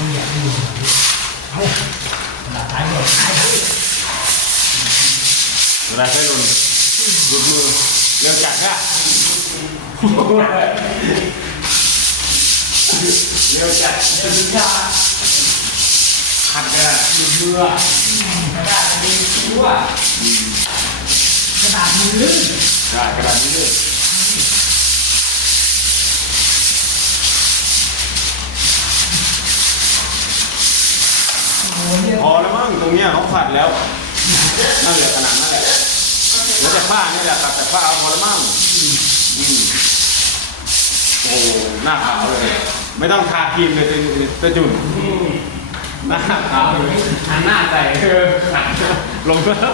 คนอยากไปอยู่เอาหลับตายหมดตายไปเวลาใช้ลุนลุดมือเร็วจักอะเร็วจัดเร็วจัดขัดกันลุดมือกระดาษมันดีชัวกระดาษมือลื่นกระดาษมือลื่น อแล้วมั้งตรงเนี้ยเขาขัดแล้วนั่นแหละขนาดนั่นแหละเหลือแต่ผ้านี่แหละขัดแต่ผ้าเอาพอแล้วมั้งอืมโอ้หน้าขาวเลย ไม่ต้องทาครีมเลยจะจะจุ่นหน้าขาวเลยหันหน้าใส่เออขัดลงหมดเลย